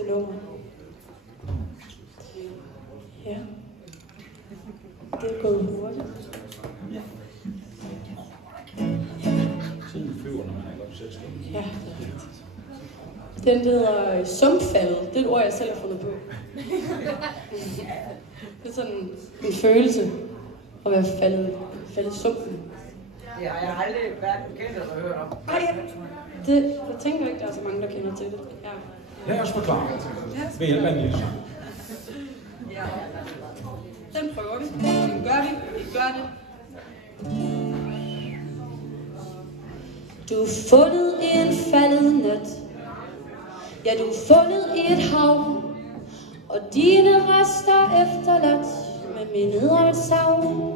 sidste nummer. Ja. Det er gået hurtigt. Ja. Tiden flyver, når man er godt selskab. Ja, det er rigtigt. Den hedder sumpfaldet. Det er et ord, jeg selv har fundet på. Det er sådan en følelse at være faldet i sumpen. Ja, jeg har aldrig hverken kendt eller hørt om. Nej, jeg tænker ikke, der er så mange, der kender til det. Ja. Lad os forklare. Ved hjælp af en lille sang. Ja. Den prøver vi. Den gør vi. Vi gør det. Du er fundet i en faldet nat. Ja, du er fundet i et hav. Og dine rester efterladt med mindet af et savn.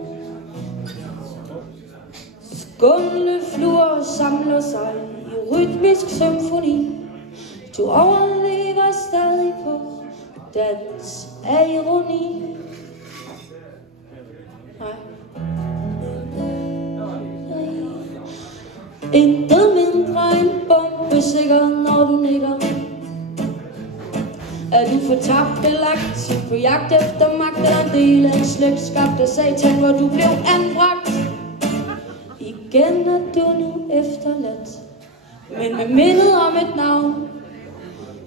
Skånende fluer samler sig i rytmisk symfoni. Du overlever stadig på dans af ironi. Nej. Intet mindre end bombesikker, når du nikker. Er du fortabt belagt på jagt efter magt, eller en del af en slægtskab af satan, hvor du blev anbragt? Igen er du nu efterladt, men med mindet om et navn.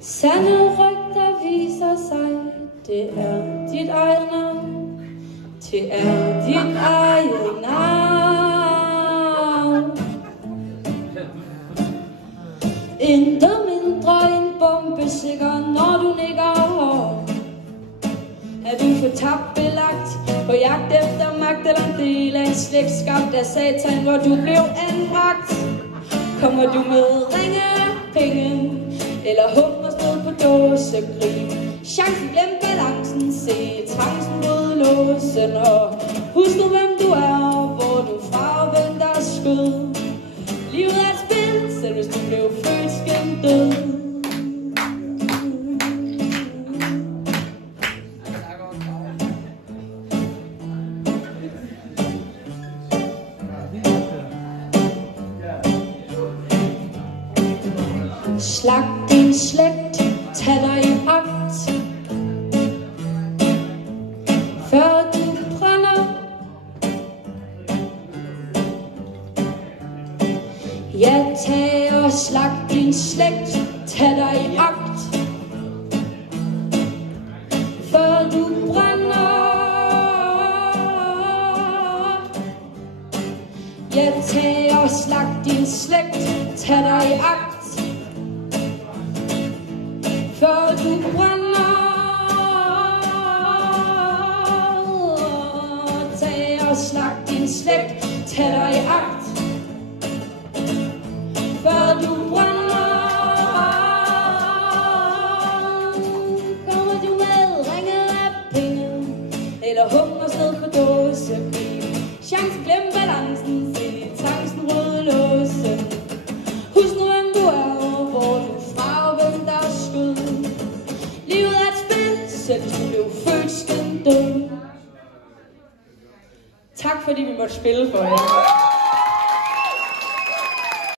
Sande rygter viser sig, det er dit eget navn. Det er dit eget navn. Intet mindre end bombesikker, når du nikker. Er du fortabt belagt på jagt efter magt, eller en del af en slægtskab af satan, hvor du blev anbragt? Kommer du med ringepenge eller hungersnød på dåsekrig? Chancen, glem balancen, se trancen bryde låsen. Og husk nu hvem du er, hvor du fra og venter skød. Livet er et spil, selv hvis du blev født skæmdød. Slag din slægt, tag dig i agt, før du brænder. Ja, tag og slag din slægt, tag dig i agt, før du brænder. Ja, tag og slag din slægt, tag dig i agt, før du brænder. Tag og slag din slægt, tag dig i agt, før du brænder. Kommer du med ringet af penge, eller hungersnød på dåsekrig? Chancen, glem balancen, se tanksen røde låsen. Husk nu hvem du er, hvor du fra og hvem der skød. Livet er et spil, selv hvis du blev født skæmdød. Tak fordi vi måtte spille for jer.